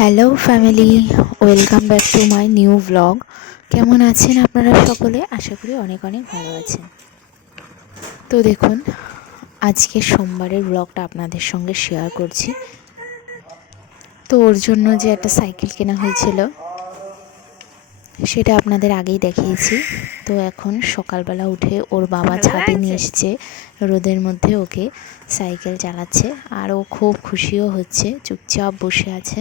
Hello family welcome back to my new blog কেমন আছেন আপনারা সকলে? আশা করি অনেক অনেক ভালো আছেন। তো দেখুন আজকে সোমবারের ব্লগটা আপনাদের সঙ্গে শেয়ার করছি। তো ওর জন্য যে একটা সাইকেল কেনা হয়েছিল সেটা আপনাদের আগেই দেখিয়েছি। তো এখন সকালবেলা উঠে ওর বাবা ছাদে নিয়ে এসছে রোদের মধ্যে ওকে সাইকেল চালাচ্ছে। আর ও খুব খুশিও হচ্ছে চুপচাপ বসে আছে।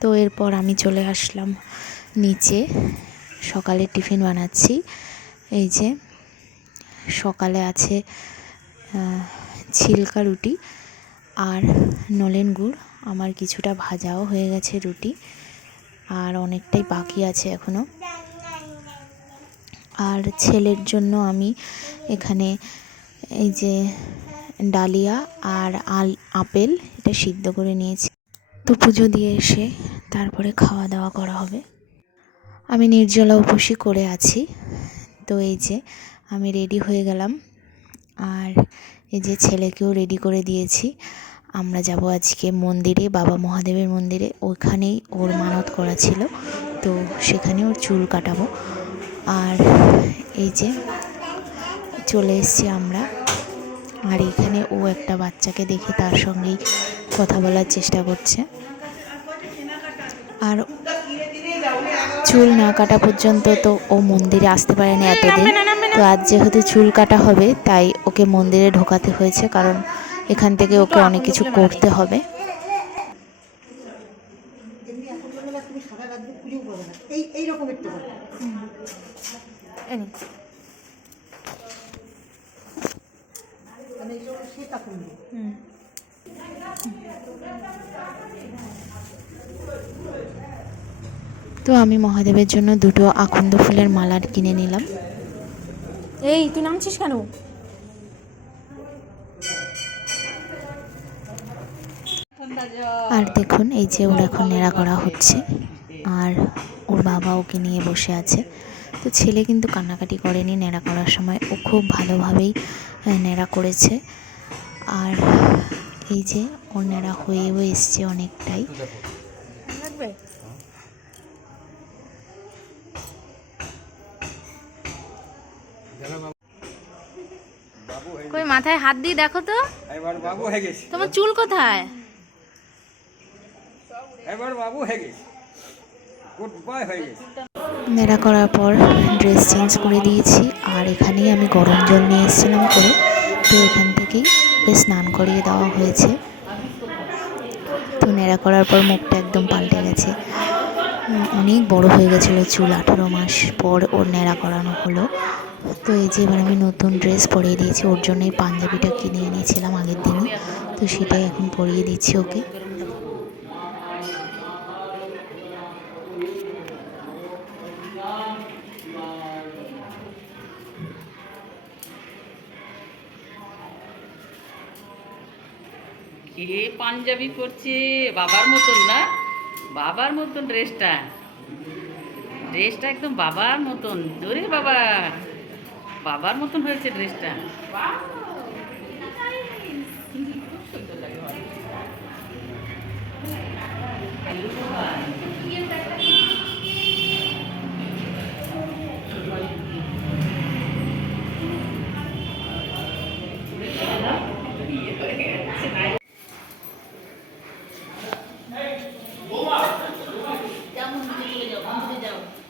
তো এরপর আমি চলে আসলাম নিচে। সকালে টিফিন বানাচ্ছি। এই যে সকালে আছে ছিলকা রুটি আর নলেন গুড়। আমার কিছুটা ভাজাও হয়ে গেছে রুটি আর অনেকটাই বাকি আছে এখনও আর ছেলের জন্য আমি এখানে এই যে ডালিয়া আর আল, আপেল এটা সিদ্ধ করে নিয়েছি। তো পুজো দিয়ে এসে তারপরে খাওয়া দাওয়া করা হবে। আমি নির্জলা উপসী করে আছি। তো এই যে আমি রেডি হয়ে গেলাম। আর এই যে ছেলেকেও রেডি করে দিয়েছি। আমরা যাব আজকে মন্দিরে, বাবা মহাদেবের মন্দিরে। ওখানেই ওর মানত করা ছিল। তো সেখানে ওর চুল কাটাবো। আর এই যে চলে এসেছি আমরা। আর এখানে ও একটা বাচ্চাকে দেখে তার সঙ্গেই কথা বলার চেষ্টা করছে। আর চুল না কাটা পর্যন্ত তো ও মন্দিরে আসতে পারেনি এতদিন। তো আজ যেহেতু চুল কাটা হবে তাই ওকে মন্দিরে ঢোকাতে হয়েছে কারণ এখান থেকে ওকে অনেক কিছু করতে হবে। এমনি এখন বেলা তুমি সারা রাত দিয়ে পুজো করবে না এই এই রকম একটু করবে মানে এই সব সেটা করবে তো আমি মহাদেবের জন্য দুটো আকন্দ ফুলের মালার কিনে নিলাম। এই তুই নামছিস কেন? আর দেখুন এই যে ওর এখন নেড়া করা হচ্ছে আর ওর বাবা ওকে নিয়ে বসে আছে। তো ছেলে কিন্তু কান্নাকাটি করেনি নেড়া করার সময় ও খুব ভালোভাবেই নেড়া করেছে। আর এই যে ওর নেড়া হয়েও এসছে অনেকটাই। কই মাথায় হাত দিয়ে দেখো তো। এবার বাবু হয়ে গেছে। তোমার চুল কোথায়? এবার বাবু হয়ে গেছে। গুড বয় হয়ে গেছে। নেড়া করার পর ড্রেস চেঞ্জ করে দিয়েছি আর এখানেই আমি গরম জল নিয়ে এসেছিলাম করে তো এখান থেকেই ওকে স্নান করিয়ে দেওয়া হয়েছে। তো নেড়া করার পর মুখটা একদম পাল্টে গেছে। অনেক বড় হয়ে গেছিল চুল আঠেরো মাস পর ওর ন্যাড়া করানো হলো। তো এই যে এবার আমি নতুন ড্রেস পরিয়ে দিয়েছি, ওর জন্য এই পাঞ্জাবিটা কিনে এনেছিলাম আগের দিনই। তো সেটাই এখন পরিয়ে দিচ্ছি ওকে। পাঞ্জাবি পরছে? বাবার মতন না? বাবার মতন ড্রেসটা ড্রেসটা একদম বাবার মতন। জোরে বাবা। বাবার মতন হয়েছে ড্রেসটা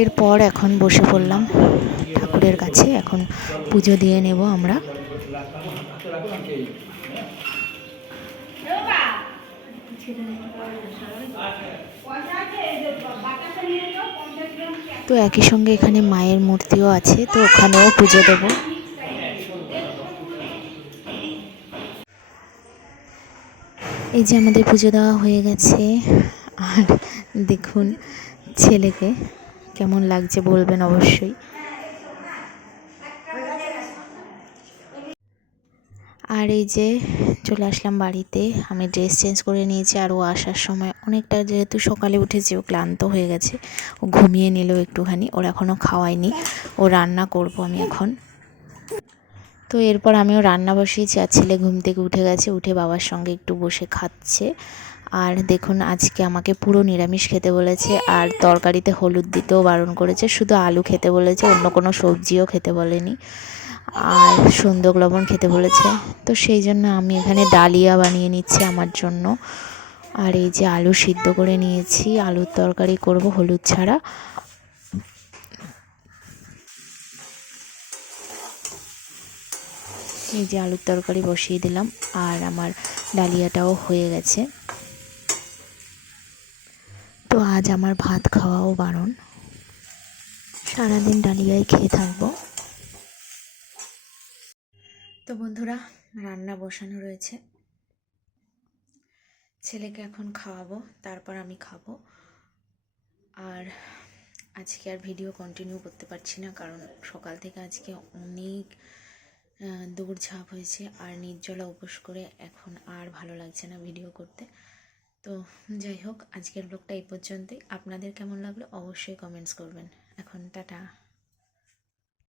এরপর এখন বসে পড়লাম ঠাকুরের কাছে। এখন পুজো দিয়ে নেব আমরা। তো একই সঙ্গে এখানে মায়ের মূর্তিও আছে, তো ওখানেও পুজো দেবো। এই যে আমাদের পুজো দেওয়া হয়ে গেছে। আর দেখুন ছেলেকে কেমন লাগছে বলবেন অবশ্যই। আর এই যে চলে আসলাম বাড়িতে। আমি ড্রেস চেঞ্জ করে নিয়েছি আর ও আসার সময় অনেকটা যেহেতু সকালে উঠেছে, ও ক্লান্ত হয়ে গেছে। ও ঘুমিয়ে নিল একটুখানি। ওর এখনও খাওয়ায়নি। ও রান্না করব আমি এখন। তো এরপর আমিও রান্না বসিয়েছি আর ছেলে ঘুম থেকে উঠে গেছে, উঠে বাবার সঙ্গে একটু বসে খাচ্ছে। আর দেখুন, আজকে আমাকে পুরো নিরামিষ খেতে বলেছে আর তরকারিতে হলুদ দিতেও বারণ করেছে, শুধু আলু খেতে বলেছে, অন্য কোনো সবজিও খেতে বলেনি। আর সন্দক লবণ খেতে বলেছে। তো সেই জন্য আমি এখানে ডালিয়া বানিয়ে নিচ্ছি আমার জন্য। আর এই যে আলু সিদ্ধ করে নিয়েছি, আলুর তরকারি করব হলুদ ছাড়া। এই যে আলুর তরকারি বসিয়ে দিলাম, আর আমার ডালিয়াটাও হয়ে গেছে। তো আজ আমার ভাত খাওয়াও বারণ। সারাদিন ডালিয়াই খেয়ে থাকব। তো বন্ধুরা, রান্না বসানো রয়েছে। ছেলেকে এখন খাওয়াবো, তারপর আমি খাব। আর আজকে আর ভিডিও কন্টিনিউ করতে পারছি না, কারণ সকাল থেকে আজকে অনেক দৌড়ঝাঁপ হয়েছে আর নির্জলা উপোস করে এখন আর ভালো লাগছে না ভিডিও করতে। তো যাই হোক, আজকের ব্লগটা এই পর্যন্তই। আপনাদের কেমন লাগল অবশ্যই কমেন্টস করবেন। এখন টাটা।